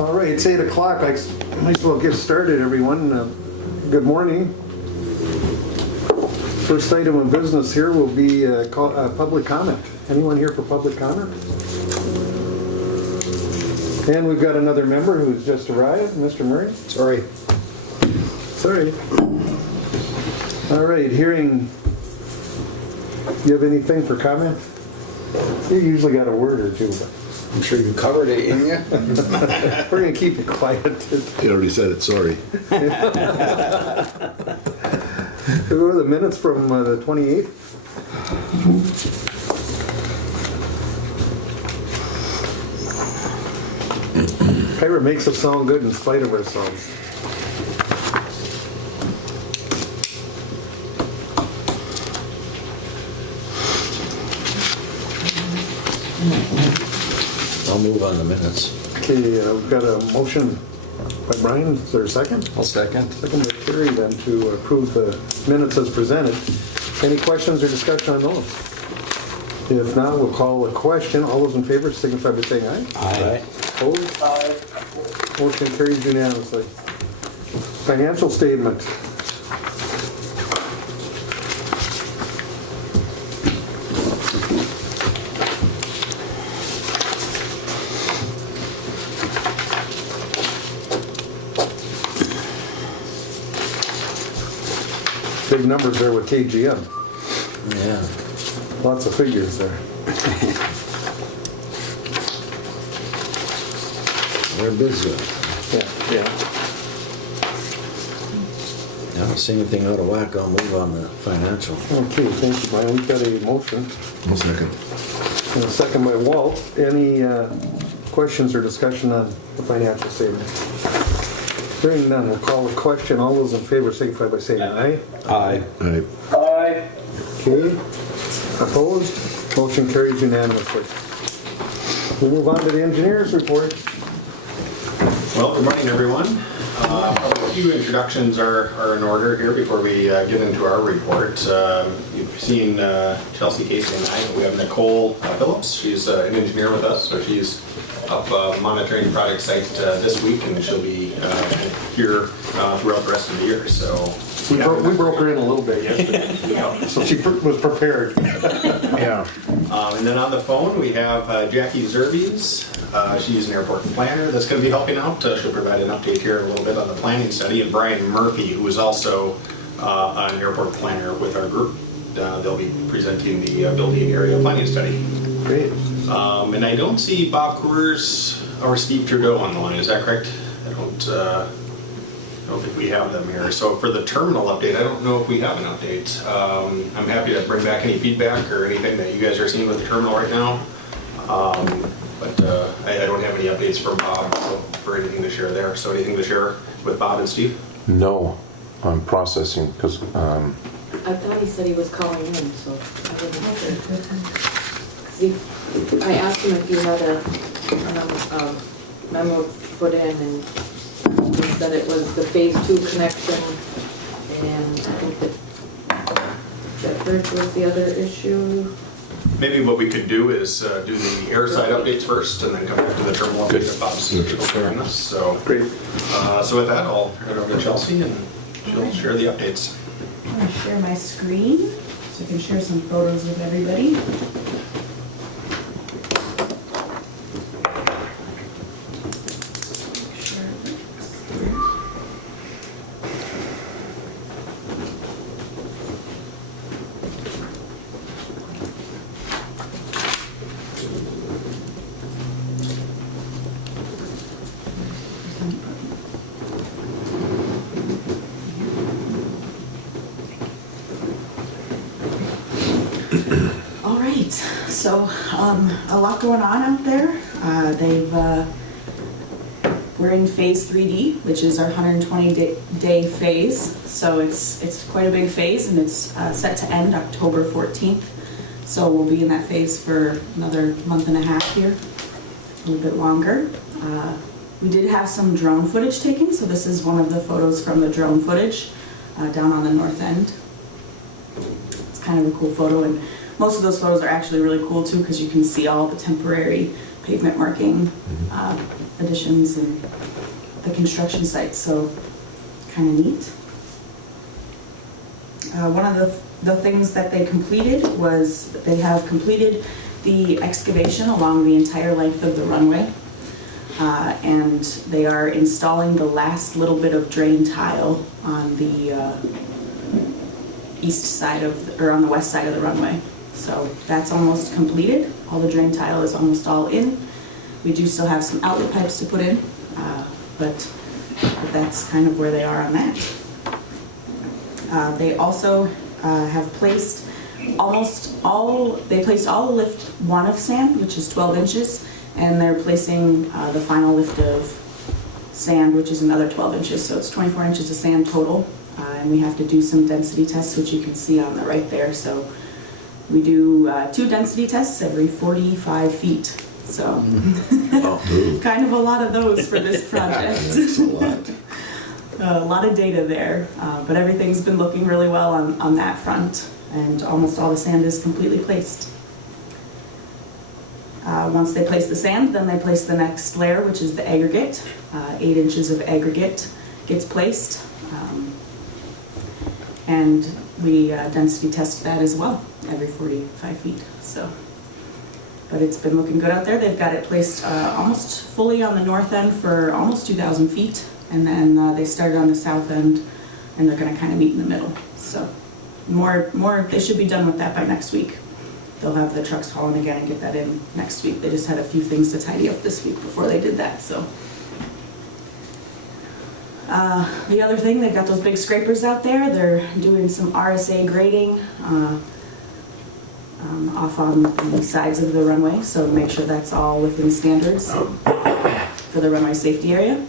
All right, it's 8 o'clock. I might as well get started, everyone. Good morning. First item of business here will be public comment. Anyone here for public comment? And we've got another member who's just arrived, Mr. Murray. Sorry. All right, hearing. Do you have anything for comment? You usually got a word or two, but I'm sure you covered it, didn't you? we're going to keep it quiet. You already said it, sorry. Go to the minutes from the 28th. Kyra makes us sound good in spite of ourselves. I'll move on the minutes. Okay, we've got a motion by Brian. Is there a second? I'll second. Second by Terry, then, to approve the minutes as presented. Any questions or discussion on those? If not, we'll call a question. All those in favor signify by saying aye. Aye. Opposed? Aye. Motion carries unanimously. Financial statement. Big numbers there with KGM. Yeah. Lots of figures there. We're busy. Yeah. I don't see anything out of whack. I'll move on the financial. Okay, thank you, Brian. We've got a motion. One second. And a second by Walt. Any questions or discussion on the financial statement? Hearing none, we'll call a question. All those in favor signify by saying aye. Aye. Aye. Aye. Okay. Opposed? Motion carries unanimously. We'll move on to the engineer's report. Well, good morning, everyone. A few introductions are in order here before we get into our report. You've seen Chelsea, Casey, and I. We have Nicole Phillips. She's an engineer with us, so she's up monitoring the project site this week, and she'll be here throughout the rest of the year. So We broke her in a little bit yesterday, so she was prepared. Yeah. And then on the phone, we have Jackie Zerbies. She's an airport planner that's going to be helping out. She'll provide an update here in a little bit on the planning study. And Brian Murphy, who is also an airport planner with our group. They'll be presenting the building area planning study. Great. And I don't see Bob Coors or Steve Trudeau on the line. Is that correct? I don't think we have them here. So for the terminal update, I don't know if we have an update. I'm happy to bring back any feedback or anything that you guys are seeing with the terminal right now. But I don't have any updates from Bob for anything to share there. So anything to share with Bob and Steve? No, I'm processing because I thought he said he was calling in, so I didn't know. I asked him if you had a memo put in, and he said it was the phase 2 connection, and I think that bridge was the other issue. Maybe what we could do is do the airside updates first and then come back to the terminal update if Bob's sharing us. So, Great. So with that, I'll turn it over to Chelsea and she'll share the updates. I'm going to share my screen so I can share some photos with everybody. So a lot going on out there. We're in phase 3D, which is our 120-day phase. So it's quite a big phase, and it's set to end October 14th. So we'll be in that phase for another month and a half here, a little bit longer. We did have some drone footage taken, so this is one of the photos from the drone footage down on the north end. It's kind of a cool photo, and most of those photos are actually really cool too, because you can see all the temporary pavement marking additions and the construction site, so kind of neat. One of the things that they completed was they have completed the excavation along the entire length of the runway, and they are installing the last little bit of drain tile on the east side of, or on the west side of the runway. So that's almost completed. All the drain tile is almost all in. We do still have some outlet pipes to put in, but that's kind of where they are on that. They also have placed they placed all the lift 1 of sand, which is 12 inches, and they're placing the final lift of sand, which is another 12 inches. So it's 24 inches of sand total, and we have to do some density tests, which you can see on the right there. So we do 2 density tests every 45 feet. So kind of a lot of those for this project. That's a lot. A lot of data there, but everything's been looking really well on that front, and almost all the sand is completely placed. Once they place the sand, then they place the next layer, which is the aggregate. 8 inches of aggregate gets placed, and we density test that as well every 45 feet. So, but it's been looking good out there. They've got it placed almost fully on the north end for almost 2,000 feet. And then they started on the south end, and they're going to kind of meet in the middle. So they should be done with that by next week. They'll have the trucks hauling again and get that in next week. They just had a few things to tidy up this week before they did that. So the other thing, they've got those big scrapers out there. They're doing some RSA grading off on the sides of the runway, so make sure that's all within standards for the runway safety area.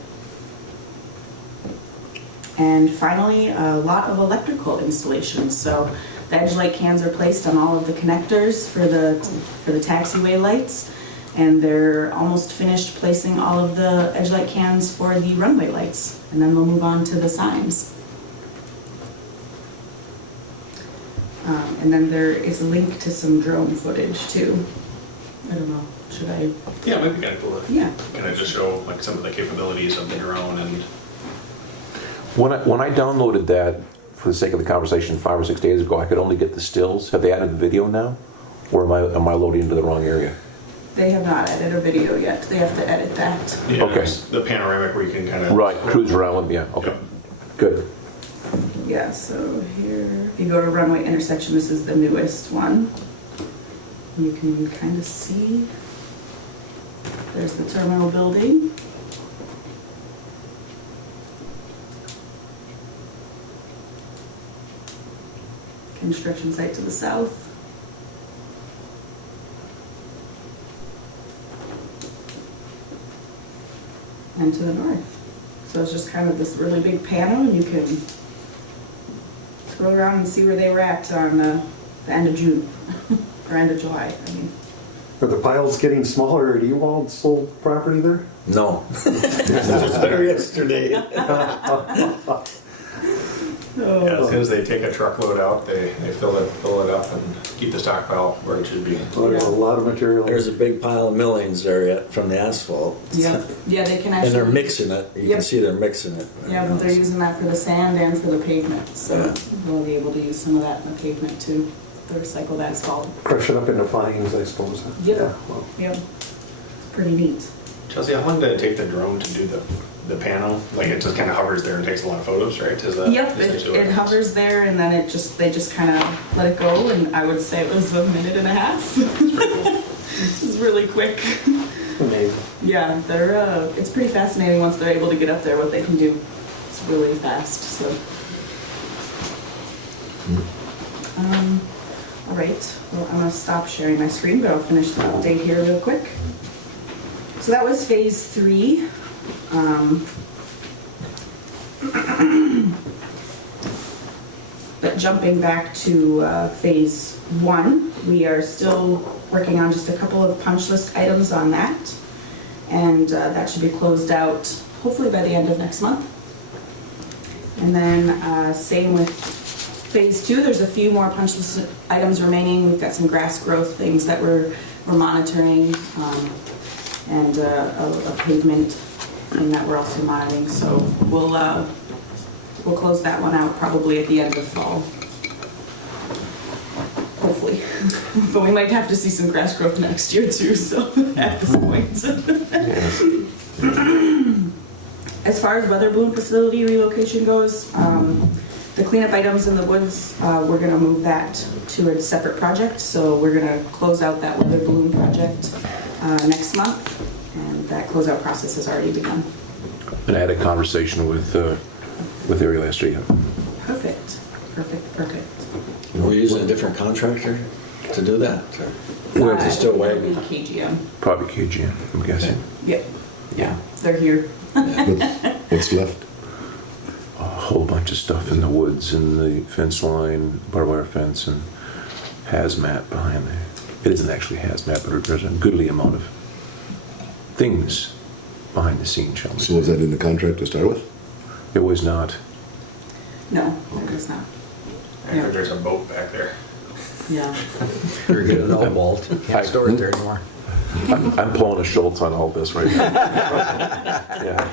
And finally, a lot of electrical installations. So the edge light cans are placed on all of the connectors for the taxiway lights, and they're almost finished placing all of the edge light cans for the runway lights, and then we'll move on to the signs. And then there is a link to some drone footage too. I don't know, should I? Yeah, it might be kind of cool to Yeah. kind of just show like some of the capabilities of the drone. And When I downloaded that, for the sake of the conversation, 5 or 6 days ago, I could only get the stills. Have they added the video now? Or am I loading into the wrong area? They have not edited a video yet. They have to edit that. yeah, Okay. there's the panoramic where you can kind of Right, cruise around, yeah, okay. Good. Yeah, so here, if you go to Runway Intersection, this is the newest one. You can kind of see, there's the terminal building. Construction site to the south. And to the north. So it's just kind of this really big panel, and you can scroll around and see where they were at on the end of June, or end of July, I mean. Are the piles getting smaller at Ewald's sold property there? No. Just there yesterday. Yeah, as soon as they take a truckload out, they fill it up and keep the stockpile where it should be. Well, there's a lot of material. There's a big pile of millings there yet from the asphalt. Yeah, yeah, they can actually. And they're mixing it. You Yep. can see they're mixing it. Yeah, but they're using that for the sand and for the pavement, so Yeah. we'll be able to use some of that in the pavement too, the recycled asphalt. Crush it up into fines, I suppose. Huh? Yep. Yeah, well, Yep, pretty neat. Chelsea, how long did it take the drone to do the panel? Like it just kind of hovers there and takes a lot of photos, right? Is that Yep, essentially what it is? hovers there, and then they just kind of let it go, and I would say it was a minute and a half. It's pretty cool. It's really quick. amazing. Yeah, it's pretty fascinating once they're able to get up there, what they can do. It's really fast, so. All right, well, I'm gonna stop sharing my screen, but I'll finish the update here real quick. So that was phase 3. But jumping back to phase 1, we are still working on just a couple of punch list items on that, and that should be closed out hopefully by the end of next month. And then same with phase 2, there's a few more punch list items remaining. We've got some grass growth things that we're monitoring. and a pavement thing that we're also monitoring. So we'll close that one out probably at the end of fall. Hopefully. But we might have to see some grass growth next year too, so at this point. As far as weather balloon facility relocation goes, the cleanup items in the woods, we're gonna move that to a separate project. So we're gonna close out that weather balloon project next month, and that closeout process has already begun. And I had a conversation with Ari last week. Perfect. We're using a different contractor to do that? Well, Is it still It'll waiting? be KGM. Probably KGM, I'm guessing. Yep. Yeah, they're here. What's left? A whole bunch of stuff in the woods and the fence line, barbed wire fence, and hazmat behind there. It isn't actually hazmat, but there's a goodly amount of things behind the scenes, shall we So say. was that in the contract to start with? It was not. No, it is not. I think there's a boat back there. Yeah. You're getting all bald. Can't store it there anymore. I'm pulling a Schultz on all this right now. Yeah.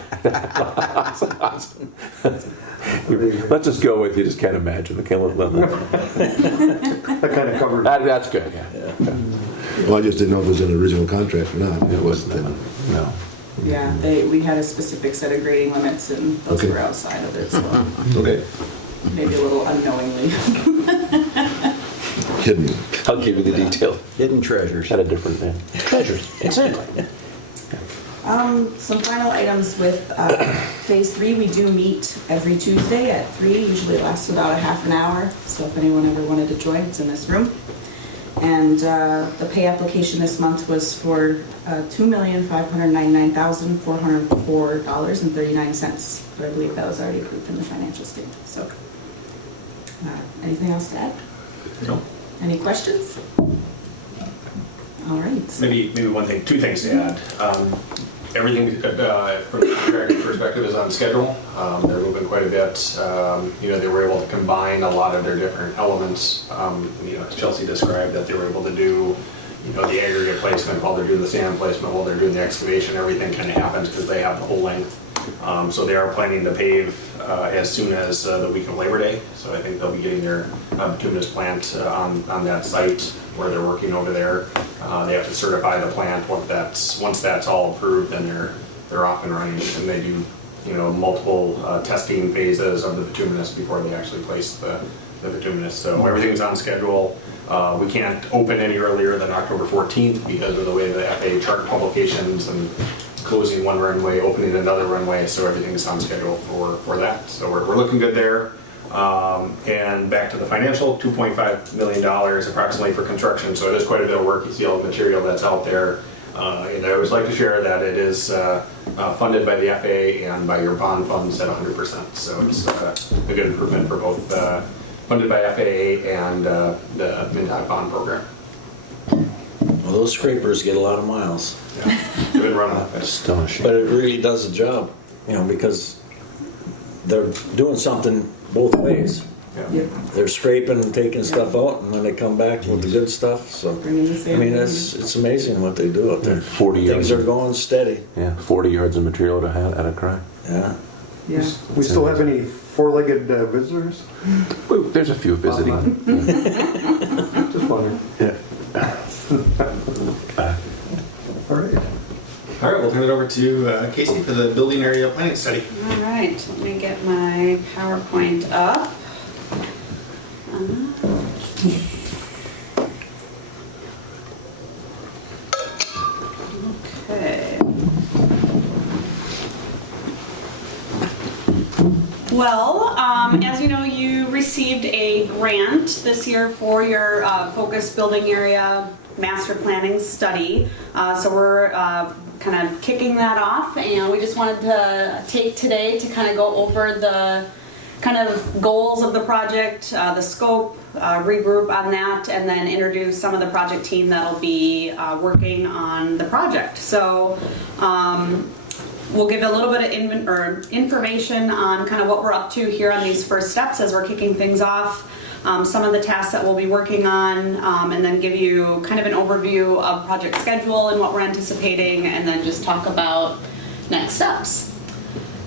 Let's just go with you. Just can't imagine. Okay, That kind of covered. that's good. Yeah. Well, I just didn't know if it was an original contract or not. It wasn't. No. Yeah, we had a specific set of grading limits, and those Okay. were outside of it, so Okay. maybe a little unknowingly. Hidden. I'll give you the detail. Hidden treasures. Had a different name. Treasures. Exactly. Some final items with Phase 3. We do meet every Tuesday at 3. Usually it lasts about a half an hour. So if anyone ever wanted to join, it's in this room. And the pay application this month was for $2,599,404.39. But I believe that was already approved in the financial statement. So, anything else to add? No. Any questions? All right. Maybe two things to add. Everything from the contractor's perspective is on schedule. They're moving quite a bit. They were able to combine a lot of their different elements. As Chelsea described, that they were able to do, the aggregate placement while they're doing the sand placement, while they're doing the excavation. Everything kind of happens because they have the whole length. So they are planning to pave as soon as the week of Labor Day. So I think they'll be getting their bituminous plant on that site where they're working over there. They have to certify the plant. Once that's all approved, then they're off and running, and they do multiple testing phases of the bituminous before they actually place the bituminous. So everything's on schedule. We can't open any earlier than October 14th because of the way the FAA chart publications and closing one runway, opening another runway, so everything's on schedule for that. So we're looking good there. And back to the financial, $2.5 million approximately for construction, so it is quite a bit of work. You see all the material that's out there. And I always like to share that it is funded by the FAA and by your bond funds at 100%. So it's a good improvement for both funded by FAA and the MnDOT bond program. Well, those scrapers get a lot of miles, Yeah, they've been running. Astonishing. but it really does the job, because they're doing something both ways. Yeah. Yep. They're scraping and taking stuff out, and then they come back with the good stuff. So, Bringing the sand in. it's amazing what they do out there. 40 Things yards. are going steady. Yeah, 40 yards of material at a crack. Yeah. Yeah. We still have any four-legged visitors? Well, there's a few visiting. Just wondering. Yeah. All right. All right, we'll turn it over to Casey for the building area planning study. All right, let me get my PowerPoint up. Okay. Well, as you know, you received a grant this year for your focused building area master planning study. So we're kind of kicking that off, and we just wanted to take today to kind of go over the kind of goals of the project, the scope, regroup on that, and then introduce some of the project team that'll be working on the project. So we'll give a little bit of information on kind of what we're up to here on these first steps as we're kicking things off. some of the tasks that we'll be working on, and then give you kind of an overview of project schedule and what we're anticipating, and then just talk about next steps.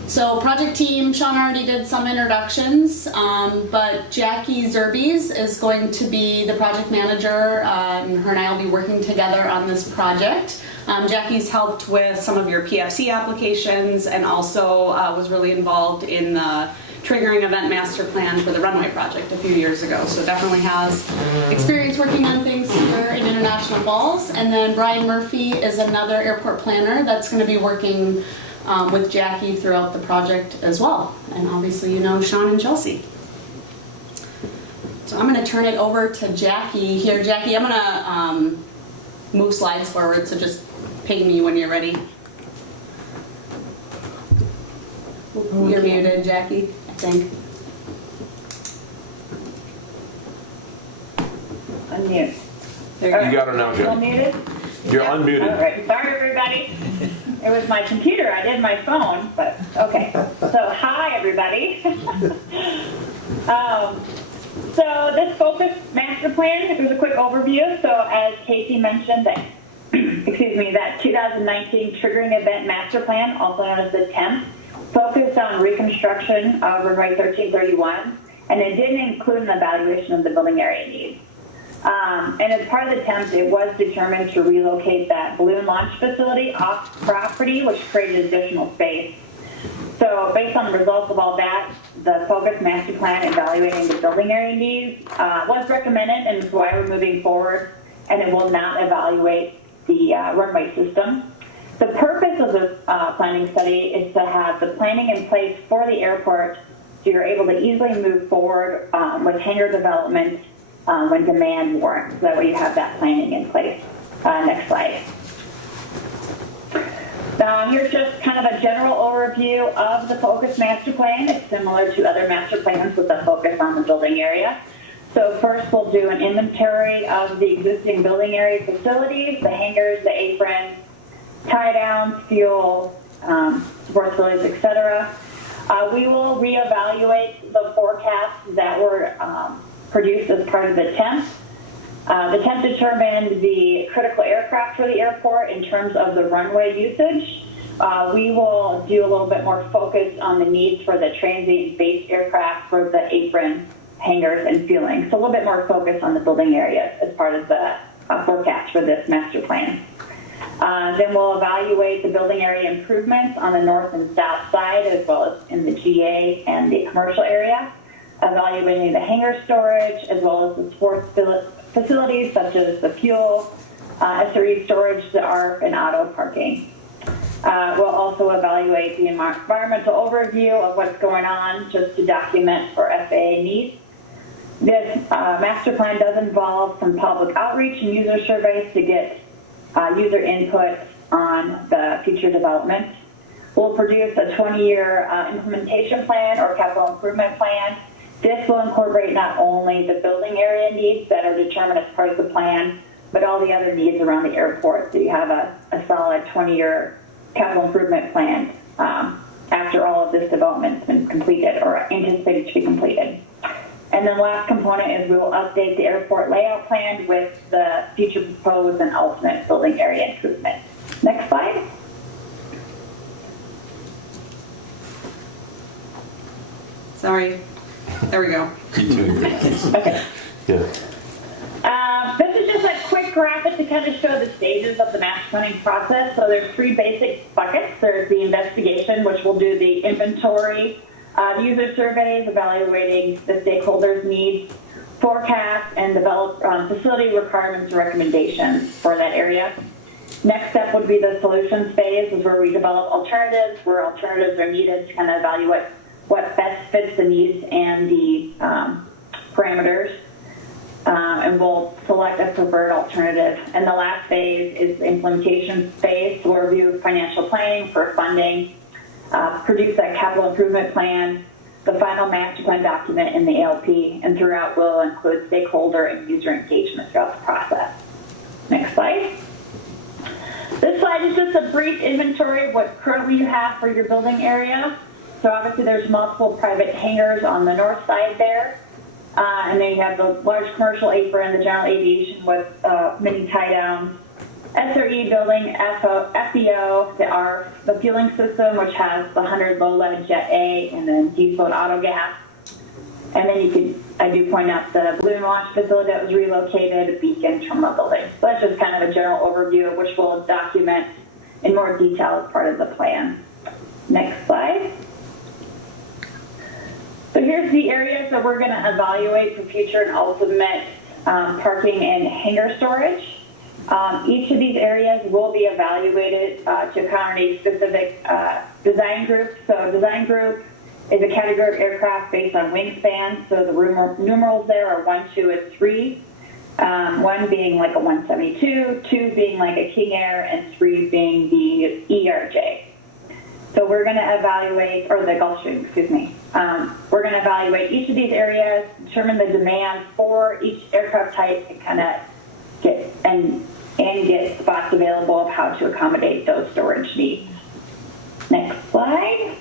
So project team, Sean already did some introductions, but Jackie Zerbies is going to be the project manager. Her and I will be working together on this project. Jackie's helped with some of your PFC applications and also was really involved in the triggering event master plan for the Runway project a few years ago. So definitely has experience working on things here in International Falls. And then Brian Murphy is another airport planner that's going to be working with Jackie throughout the project as well. And obviously you know Sean and Chelsea. So I'm going to turn it over to Jackie here. Jackie, I'm going to move slides forward, so just ping me when you're ready. You're muted, Jackie, I think. Unmute. There You got her now, Still Jen. muted? You're All unmuted. right, sorry everybody. It was my computer, I did my phone, but okay. So hi everybody. So this focus master plan, here's a quick overview. So as Casey mentioned, that excuse me, that 2019 triggering event master plan, also known as the TEMP, focused on reconstruction of Runway 1331, and it didn't include an evaluation of the building area needs. And as part of the TEMP, it was determined to relocate that balloon launch facility off property, which created additional space. So based on the results of all that, the focus master plan evaluating the building area needs was recommended, and is why we're moving forward, and it will not evaluate the runway system. The purpose of this planning study is to have the planning in place for the airport so you're able to easily move forward with hangar development when demand warrants. So that way you have that planning in place. Next slide. Here's just kind of a general overview of the focus master plan. It's similar to other master plans with a focus on the building area. So first we'll do an inventory of the existing building area facilities, the hangars, the aprons, tie downs, fuel, support facilities, etc. We will reevaluate the forecasts that were produced as part of the TEMP. The TEMP determined the critical aircraft for the airport in terms of the runway usage. We will do a little bit more focus on the needs for the transient-based aircraft for the apron, hangars, and fueling. So a little bit more focus on the building areas as part of the forecast for this master plan. Then we'll evaluate the building area improvements on the north and south side, as well as in the GA and the commercial area, evaluating the hangar storage, as well as the sports facilities such as the fuel, SRE storage, the ARP, and auto parking. We'll also evaluate the environmental overview of what's going on, just to document for FAA needs. This master plan does involve some public outreach and user surveys to get user input on the future development. We'll produce a 20-year implementation plan or capital improvement plan. This will incorporate not only the building area needs that are determined as part of the plan, but all the other needs around the airport. So you have a solid 20-year capital improvement plan after all of this development's been completed or anticipated to be completed. And then last component is we will update the airport layout plan with the future proposed and ultimate building area improvement. Next slide. Sorry. There we go. Okay. Yeah. This is just a quick graphic to kind of show the stages of the master planning process. So there's three basic buckets. There's the investigation, which will do the inventory, the user surveys, evaluating the stakeholders' needs, forecast, and develop facility requirements and recommendations for that area. Next step would be the solutions phase, is where we develop alternatives, where alternatives are needed to kind of evaluate what best fits the needs and the parameters. And we'll select a preferred alternative. And the last phase is the implementation phase, to review financial planning for funding, produce that capital improvement plan, the final master plan document in the ALP, and throughout will include stakeholder and user engagement throughout the process. Next slide. This slide is just a brief inventory of what currently you have for your building area. So obviously there's multiple private hangars on the north side there. And then you have the large commercial apron, the general aviation with mini tie-downs, SRE building, FBO, the fueling system, which has the 100 low-lead Jet A, and then diesel and auto gas. And then I do point out the balloon launch facility that was relocated, Beacon terminal building. So that's just kind of a general overview, which we'll document in more detail as part of the plan. Next slide. So here's the areas that we're going to evaluate for future and ultimate parking and hangar storage. Each of these areas will be evaluated to accommodate specific design groups. So design group is a category of aircraft based on wingspan. So the numerals there are 1, 2, and 3. 1 being like a 172, 2 being like a King Air, and 3 being the ERJ. So we're going to evaluate, or the Gulfstream, excuse me. We're going to evaluate each of these areas, determine the demand for each aircraft type, and kind of get spots available of how to accommodate those storage needs. Next slide.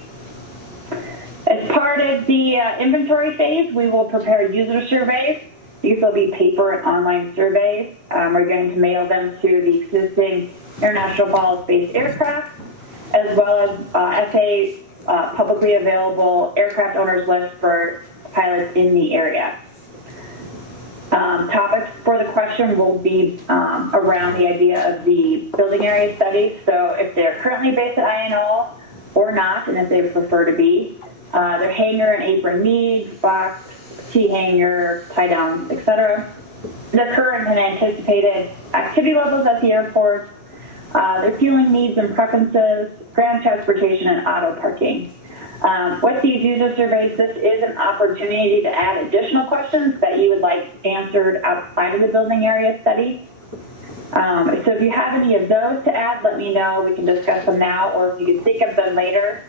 As part of the inventory phase, we will prepare user surveys. These will be paper and online surveys. We're going to mail them to the existing International Ball Space aircraft, as well as FAA publicly available aircraft owners list for pilots in the area. Topics for the question will be around the idea of the building area study. So if they're currently based at INL or not, and if they prefer to be, their hangar and apron needs, box, T-hanger, tie-downs, etc. The current and anticipated activity levels at the airport, their fueling needs and preferences, ground transportation, and auto parking. With these user surveys, this is an opportunity to add additional questions that you would like answered outside of the building area study. So if you have any of those to add, let me know. We can discuss them now, or if you can think of them later,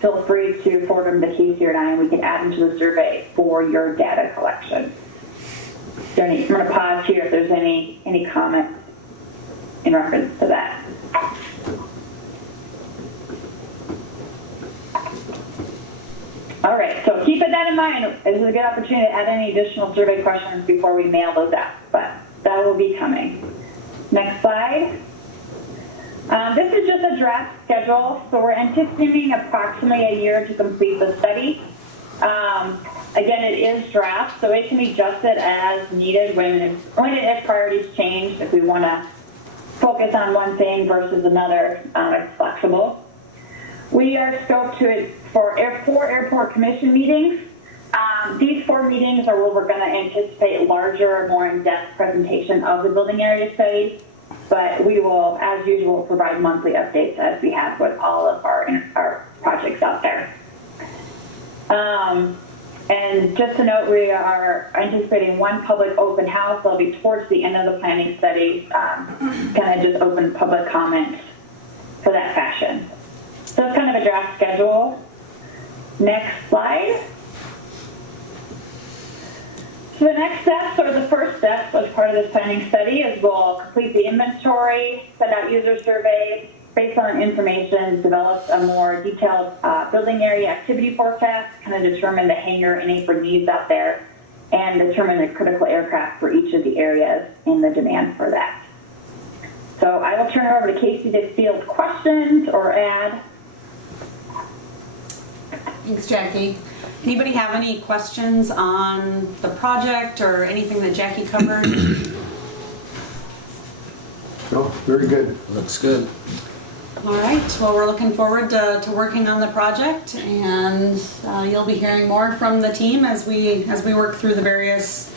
feel free to forward them to Casey or I, and we can add them to the survey for your data collection. I'm going to pause here if there's any comments in reference to that. All right, so keeping that in mind, this is a good opportunity to add any additional survey questions before we mail those out, but that will be coming. Next slide. This is just a draft schedule, so we're anticipating approximately a year to complete the study. Again, it is draft, so it can be adjusted as needed when if priorities change. If we want to focus on one thing versus another, it's flexible. We are scoped to it for 4 airport commission meetings. These 4 meetings are where we're going to anticipate larger, more in-depth presentation of the building area study. But we will, as usual, provide monthly updates as we have with all of our projects out there. And just to note, we are anticipating 1 public open house. That'll be towards the end of the planning study, kind of just open public comments for that fashion. So it's kind of a draft schedule. Next slide. So the next steps, or the first steps as part of this planning study, is we'll complete the inventory, send out user surveys, based on information, develop a more detailed building area activity forecast, kind of determine the hangar and apron needs out there, and determine the critical aircraft for each of the areas and the demand for that. So I will turn it over to Casey to field questions or add. Thanks, Jackie. Anybody have any questions on the project or anything that Jackie covered? No, very good. Looks good. All right, well, we're looking forward to working on the project, and you'll be hearing more from the team as we work through the various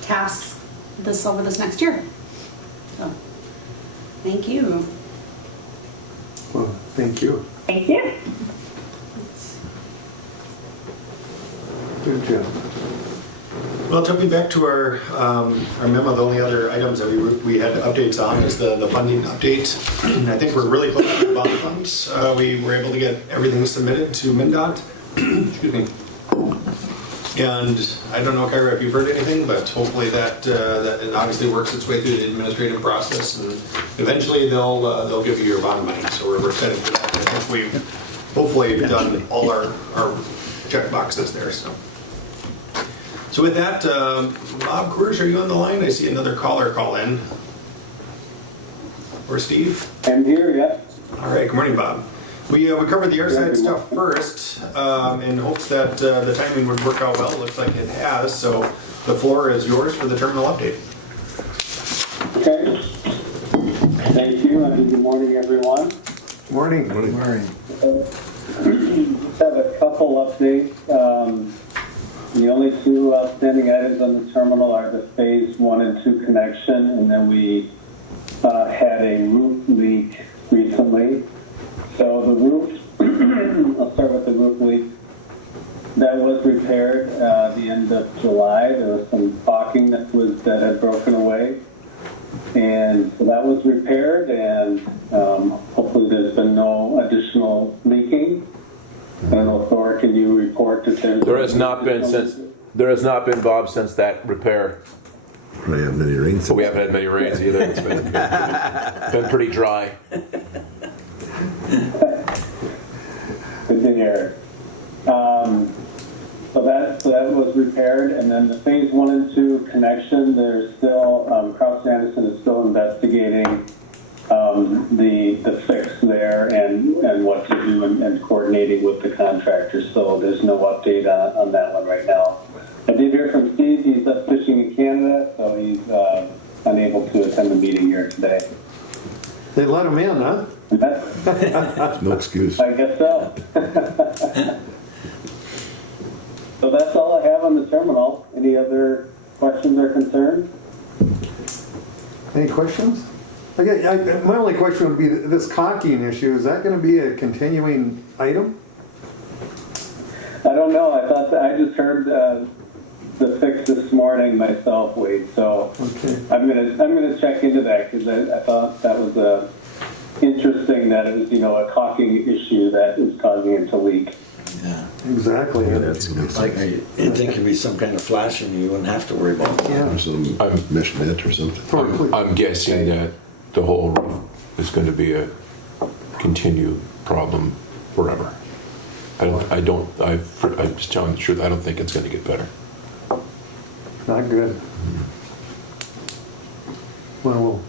tasks over this next year. So, thank you. Well, thank you. Thank you. Good job. Well, jumping back to our memo, the only other items that we had updates on is the funding update. I think we're really close to the bond funds. We were able to get everything submitted to MnDOT. Excuse me. And I don't know, Kyra, if you've heard anything, but hopefully that it obviously works its way through the administrative process, and eventually they'll give you your bond money. So we're excited for that. I think we've hopefully done all our check boxes there. So. So with that, Bob Coors, are you on the line? I see another caller call in. Or Steve? I'm here, yeah. All right, good morning, Bob. We covered the airside stuff first in hopes that the timing would work out well. It looks like it has, so the floor is yours for the terminal update. Okay. Thank you, and good morning, everyone. Morning. Morning. Just have a couple updates. The only two outstanding items on the terminal are the phase 1 and 2 connection, and then we had a roof leak recently. So the roof, I'll start with the roof leak. That was repaired the end of July. There was some caulking that had broken away. And so that was repaired, and hopefully there's been no additional leaking. I don't know, Thor, can you report that There has not been, Bob, since that repair. We haven't had many rains. So we haven't had many rains either. It's been pretty dry. Good to hear. So that was repaired, and then the phase 1 and 2 connection, there's still, Cross Anderson is still investigating the fix there and what to do and coordinating with the contractor, so there's no update on that one right now. I did hear from Steve, he's up fishing in Canada, so he's unable to attend the meeting here today. They let him in, huh? No excuse. I guess so. So that's all I have on the terminal. Any other questions or concerns? Any questions? My only question would be this caulking issue. Is that going to be a continuing item? I don't know. I just heard the fix this morning myself, Wade. So Okay. I'm gonna check into that because I thought that was interesting that it was a caulking issue that is causing it to leak. Yeah. Exactly. That's like you'd think it'd be some kind of flashing, you wouldn't have to worry about that. Yeah. Or some mesh net or something. I'm guessing that the whole roof is going to be a continued problem forever. I'm just telling the truth, I don't think it's going to get better. Not good. Well,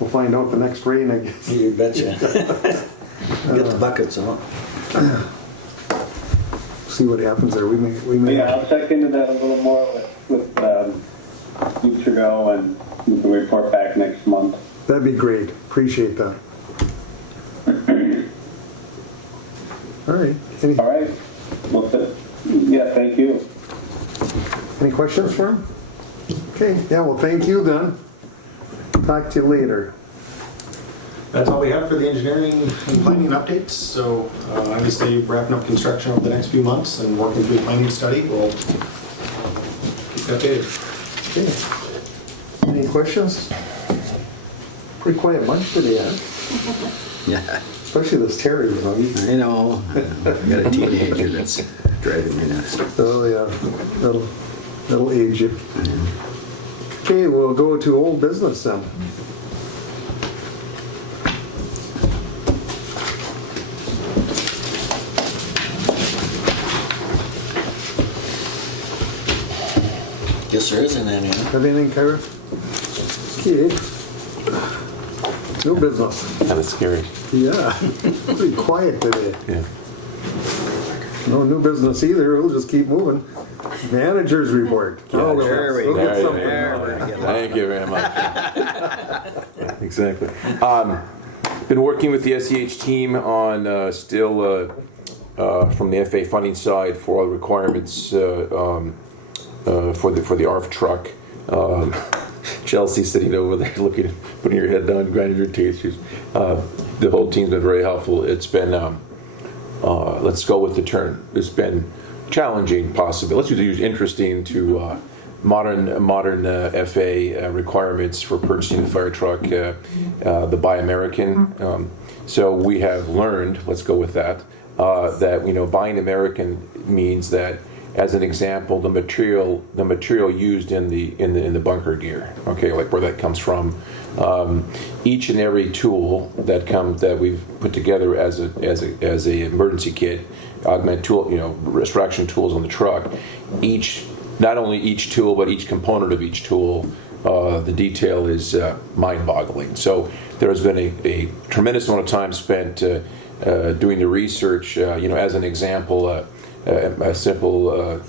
we'll find out the next rain, I guess. You betcha. Get the buckets out. See what happens there. We may. Yeah, I'll check into that a little more with Steve Trudeau, and we can report back next month. That'd be great. Appreciate that. All right. All right. Well, yeah, thank you. Any questions for him? Okay. Yeah. Well, thank you then. Talk to you later. That's all we have for the engineering and planning updates. So obviously wrapping up construction over the next few months and working through the planning study. We'll keep you updated. Okay. Any questions? Pretty quiet bunch today, huh? Yeah, Especially this Terry, I know. I got a teenager that's driving me nuts. Oh yeah, that'll age you. Okay, we'll go to old business then. Guess there isn't any. Have anything, Kyra? Okay. No business. Kind of scary. Yeah, pretty quiet today. Yeah. No new business either. We'll just keep moving. Managers report. Yeah, there we we'll go. get something. Thank you very much. Yeah, exactly. Been working with the SEH team on from the FA funding side for all the requirements for the ARF truck. Chelsea sitting over there looking, putting her head down, grinding her teeth. The whole team's been very helpful. It's been, let's go with the term. It's been challenging, possibly. Let's use interesting to modern FA requirements for purchasing a fire truck, the Buy American. So we have learned, let's go with that, that buying American means that, as an example, the material used in the bunker gear, okay, like where that comes from. Each and every tool that we've put together as a emergency kit, augment tool, extraction tools on the truck. Each not only each tool, but each component of each tool, the detail is mind-boggling. So there's been a tremendous amount of time spent doing the research. As an example, a simple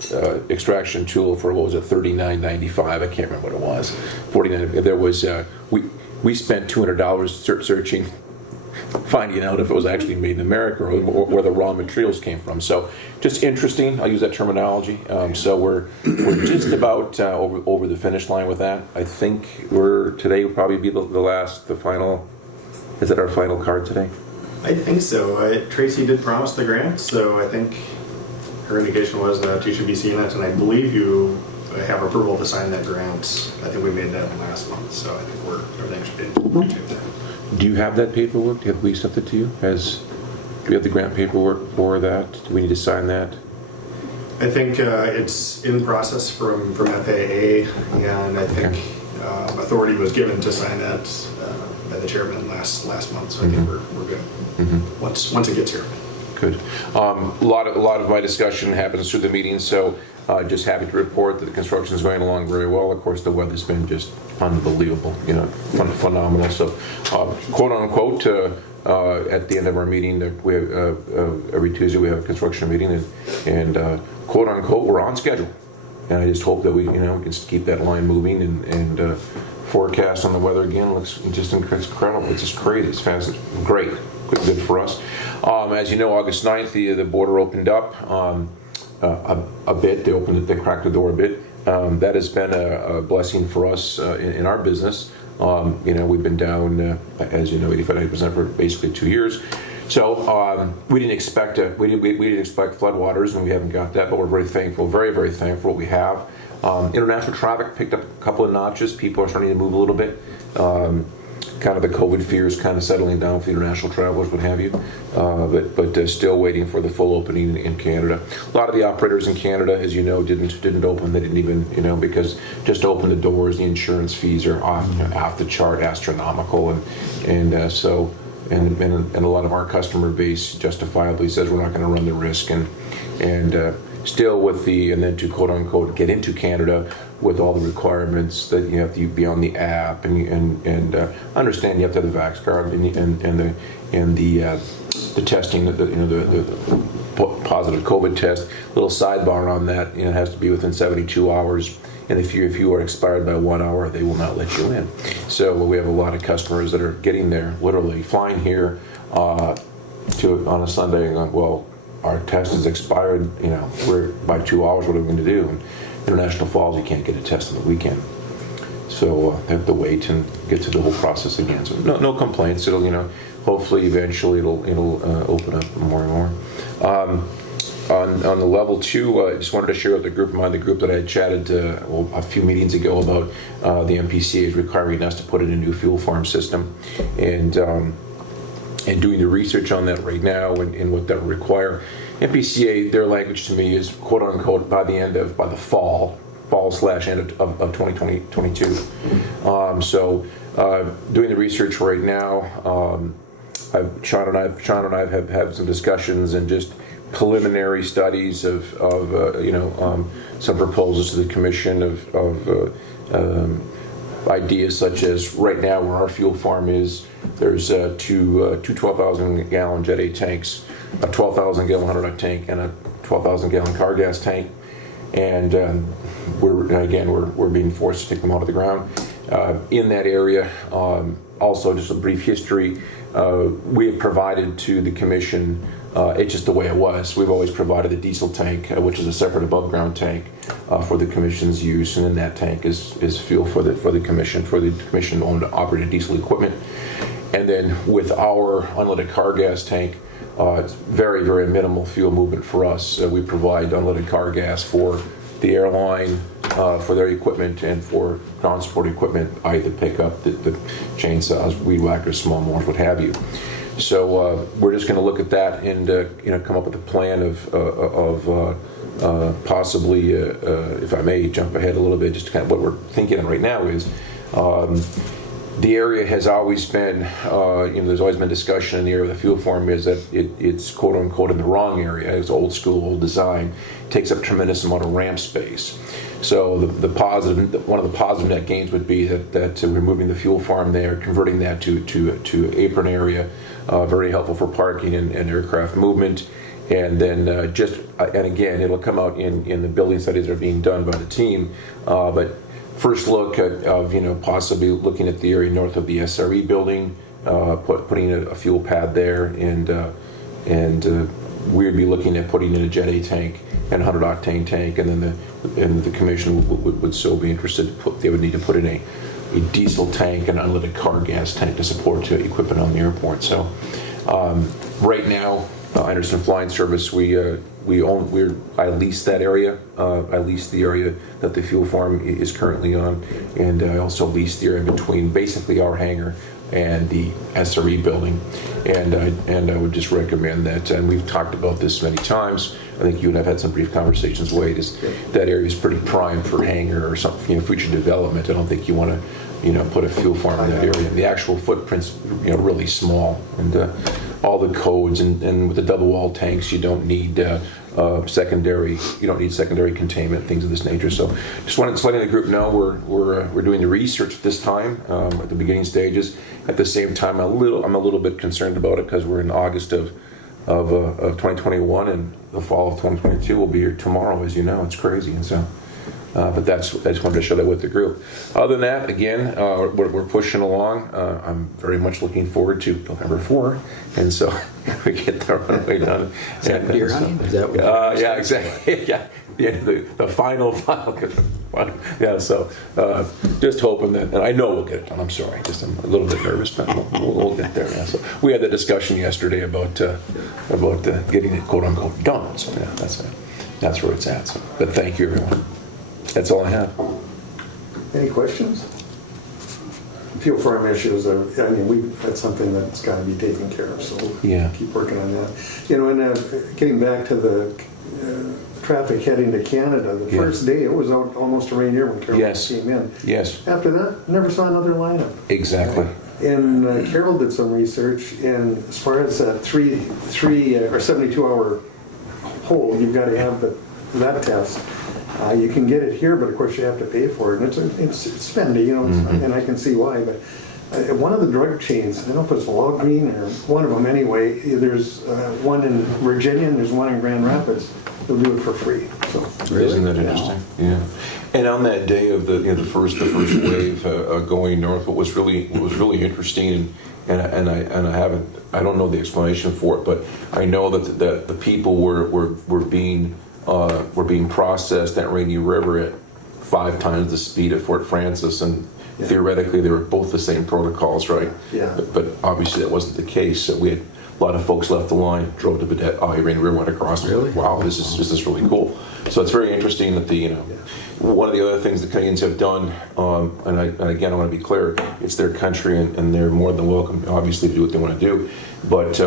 extraction tool for, what was it, $39.95? I can't remember what it was. $49. There was we spent $200 searching, finding out if it was actually made in America or where the raw materials came from. So just interesting. I'll use that terminology. So we're just about over the finish line with that. I think today will probably be the final. Is it our final card today? I think so. Tracy did promise the grant, so I think her indication was that you should be seeing it, and I believe you have approval to sign that grant. I think we made that last month, so I think everything should be in good shape there. Do you have that paperwork? Have we sent it to you? Do we have the grant paperwork for that? Do we need to sign that? I think it's in process from FAA, and I think authority was given to sign that by the chairman last month, so I think we're good once it gets here. Good. A lot of my discussion happens through the meeting, so just happy to report that the construction is going along very well. Of course, the weather's been just unbelievable, phenomenal. So, quote unquote, at the end of our meeting, we have, every Tuesday we have a construction meeting, and quote unquote, we're on schedule. And I just hope that we can just keep that line moving and forecast on the weather again looks just incredible. It's just crazy. It's fast. Great. Good for us. As you know, August 9th, the border opened up a bit. They cracked the door a bit. That has been a blessing for us in our business. We've been down, as you know, 85% for basically 2 years. So we didn't expect we didn't expect floodwaters, and we haven't got that. But we're very thankful, very, very thankful for what we have. International traffic picked up a couple of notches. People are starting to move a little bit. Kind of the COVID fears kind of settling down for the international travelers, what have you. But still waiting for the full opening in Canada. A lot of the operators in Canada, as you know, didn't open. They didn't even, because just open the doors, the insurance fees are off the chart, astronomical, and a lot of our customer base justifiably says we're not going to run the risk, and still and then to quote unquote get into Canada with all the requirements that you have to be on the app and understand you have to have the vax card and the testing, the positive COVID test. Little sidebar on that, it has to be within 72 hours. And if you are expired by 1 hour, they will not let you in. So we have a lot of customers that are getting there, literally flying here on a Sunday and going, well, our test is expired, we're by 2 hours, what are we going to do? And International Falls, you can't get a test on the weekend. So they have to wait and get to the whole process again. So no complaints. It'll, hopefully eventually it'll open up more and more. On the level 2, I just wanted to share with the group that I had chatted a few meetings ago about the MPCA is requiring us to put in a new fuel farm system, and doing the research on that right now and what that will require. MPCA, their language to me is quote unquote by the fall / end of 2022. So doing the research right now, Sean and I have had some discussions and just preliminary studies of some proposals to the commission of ideas such as right now where our fuel farm is, there's two 12,000 gallon Jet A tanks, a 12,000 gallon 100 tank, and a 12,000 gallon car gas tank, and we're being forced to take them out of the ground in that area. Also, just a brief history, we have provided to the commission. It's just the way it was. We've always provided a diesel tank, which is a separate above-ground tank for the commission's use, and in that tank is fuel for the commission-owned operated diesel equipment. And then with our unleaded car gas tank, it's very, very minimal fuel movement for us. We provide unleaded car gas for the airline, for their equipment, and for ground support equipment, i.e. the pickup, the chainsaws, weed whackers, small mowers, what have you. So we're just going to look at that and come up with a plan of possibly, if I may jump ahead a little bit, just kind of what we're thinking right now is the area has always been, there's always been discussion in the area of the fuel farm is that it's quote unquote in the wrong area. It's old school, old design, takes up a tremendous amount of ramp space. So one of the positive net gains would be that we're moving the fuel farm there, converting that to apron area, very helpful for parking and aircraft movement. And then and again, it'll come out in the building studies that are being done by the team. But first look of possibly looking at the area north of the SRE building, putting a fuel pad there, and we'd be looking at putting in a Jet A tank and 100 octane tank, and then the commission would still be interested. They would need to put in a diesel tank and unleaded car gas tank to support equipment on the airport. So right now, Anderson Flying Service, I lease that area. I lease the area that the fuel farm is currently on, and I also lease the area between basically our hangar and the SRE building. And I would just recommend that. And we've talked about this many times. I think you and I've had some brief conversations. Wade, that area is pretty prime for hangar or something, future development. I don't think you want to, put a fuel farm in that area. The actual footprint's, really small, and all the codes and with the double wall tanks, you don't need secondary containment, things of this nature. So just letting the group know we're doing the research at this time at the beginning stages. At the same time, I'm a little bit concerned about it because we're in August of 2021, and the fall of 2022 will be here tomorrow, as you know. It's crazy, and so. But I just wanted to share that with the group. Other than that, again, we're pushing along. I'm very much looking forward to November 4, and so we get the runway done. Is that what you're on? Is that what yeah, exactly. Yeah, the final. Yeah, so just hoping that, and I know we'll get it done. I'm sorry, just I'm a little bit nervous, but we'll get there. Yeah. So we had that discussion yesterday about getting it quote unquote done. So yeah, that's where it's at. So, but thank you, everyone. That's all I have. Any questions? Fuel farm issues, that's something that's got to be taken care of, so we'll keep working on that. And getting back to the traffic heading to Canada, the first day it was almost a rain year when Carol came in. Yes. After that, never saw another lineup. Exactly. And Carol did some research, and as far as that 3 or 72-hour hold, you've got to have that test. You can get it here, but of course you have to pay for it, and it's spendy, and I can see why. But one of the drug chains, I don't know if it's Walgreen or one of them anyway. There's one in Virginia and there's one in Grand Rapids. They'll do it for free. So isn't that interesting? Yeah. And on that day of the first wave going north, what was really interesting, and I don't know the explanation for it, but I know that the people were being processed at Rainy River at 5 times the speed of Fort Francis, and theoretically they were both the same protocols, right? Yeah. But obviously that wasn't the case. So we had a lot of folks left the line, drove to Badet, Rainy River, went across. Really? Wow, this is really cool. So it's very interesting that one of the other things the Canadians have done, and again I want to be clear, it's their country and they're more than welcome, obviously, to do what they want to do, but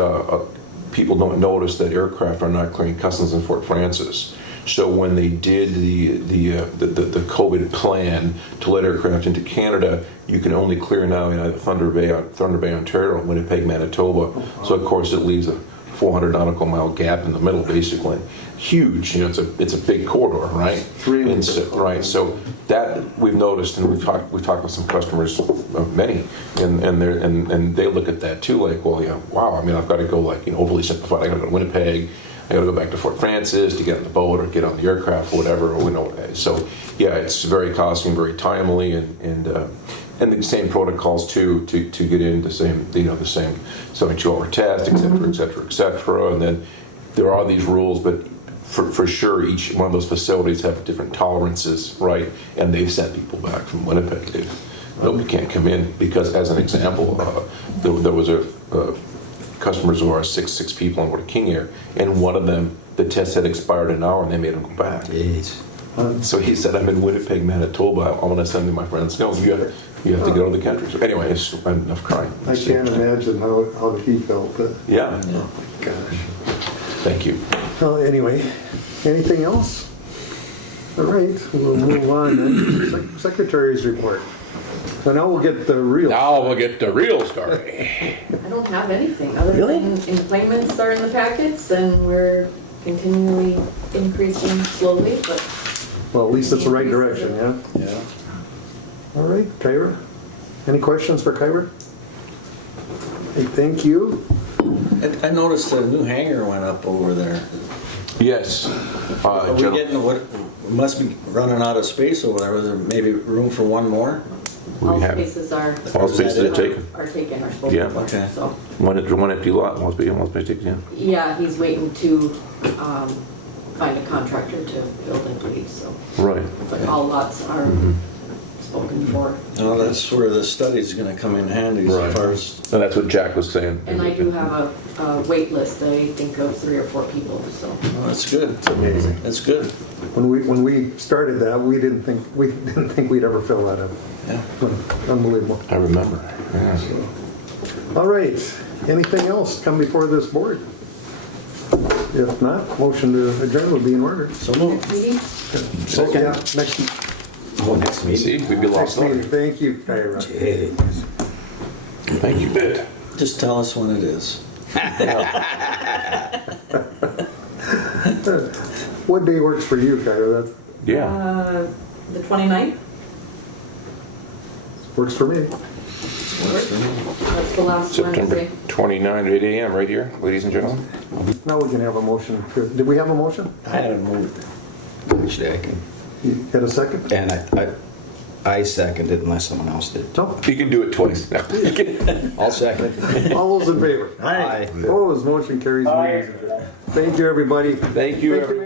people don't notice that aircraft are not clearing customs in Fort Francis. So when they did the COVID plan to let aircraft into Canada, you can only clear now in either Thunder Bay, Ontario, or Winnipeg, Manitoba. So of course it leaves a 400 nautical mile gap in the middle, basically. Huge, it's a big corridor, right? Right. So that we've noticed, and we've talked with some customers, many, and they look at that too, like, well, yeah, wow. I mean, I've got to go overly simplified. I got to go to Winnipeg. I got to go back to Fort Francis to get on the boat or get on the aircraft or whatever. So yeah, it's very costly and very timely, and the same protocols to get in, the same 72-hour test, et cetera, and then there are these rules, but for sure each one of those facilities have different tolerances, right? And they've sent people back from Winnipeg. Nobody can't come in because, as an example, there was a customers of ours, six people on board a King Air, and one of them, the test had expired an hour and they made him go back. Jeez. So he said, I'm in Winnipeg, Manitoba. I want to send my friends. No, you have to get out of the country. So anyway, it's enough crying. I can't imagine how he felt. Yeah. Oh, gosh. Thank you. Well, anyway, anything else? All right, we'll move on then. Secretary's report. So now we'll get the real story. I don't have anything other than employments are in the packets, and we're continually increasing slowly, but Well, at least it's the right direction, yeah? Yeah. All right, Kyra. Any questions for Kyra? Hey, thank you. I noticed a new hangar went up over there. Yes. Are we getting, what, we must be running out of space over there. Was there maybe room for one more? All have- spaces are. All spaces are taken. Are taken, are spoken Yeah. for, Okay. so. One empty lot, must be taken, yeah. Yeah, he's waiting to find a contractor to build Int'l, so. Right. But all lots are spoken for. No, that's where the study's gonna come in handy Right. as far as, And that's what Jack was saying. And I do have a wait list, I think of 3 or 4 people, so. oh, that's good. It's amazing. That's good. When we started that, we didn't think we'd ever fill that up. Yeah. Unbelievable. I remember. Yeah. All right, anything else come before this board? If not, motion to adjourn would be in order. So move. Next meeting? Second. Yeah, next Oh, next meeting. See, we'd be lost meeting. on. Thank you, Kyra. Hey. Thank you, Ed. Just tell us when it is. What day works for you, Kyra? That Yeah. The 29th, works for me. that's the last September Wednesday. 29, 8 a.m. right here, ladies and gentlemen. Now we can have a motion. Did we have a motion? I haven't moved. Actually, I can. You had a second? And I seconded unless someone else did. No. You can do it twice. No. I'll second. All those in favor? Aye. Opposed, motion carries. Aye. Thank you, everybody. Thank you, everyone.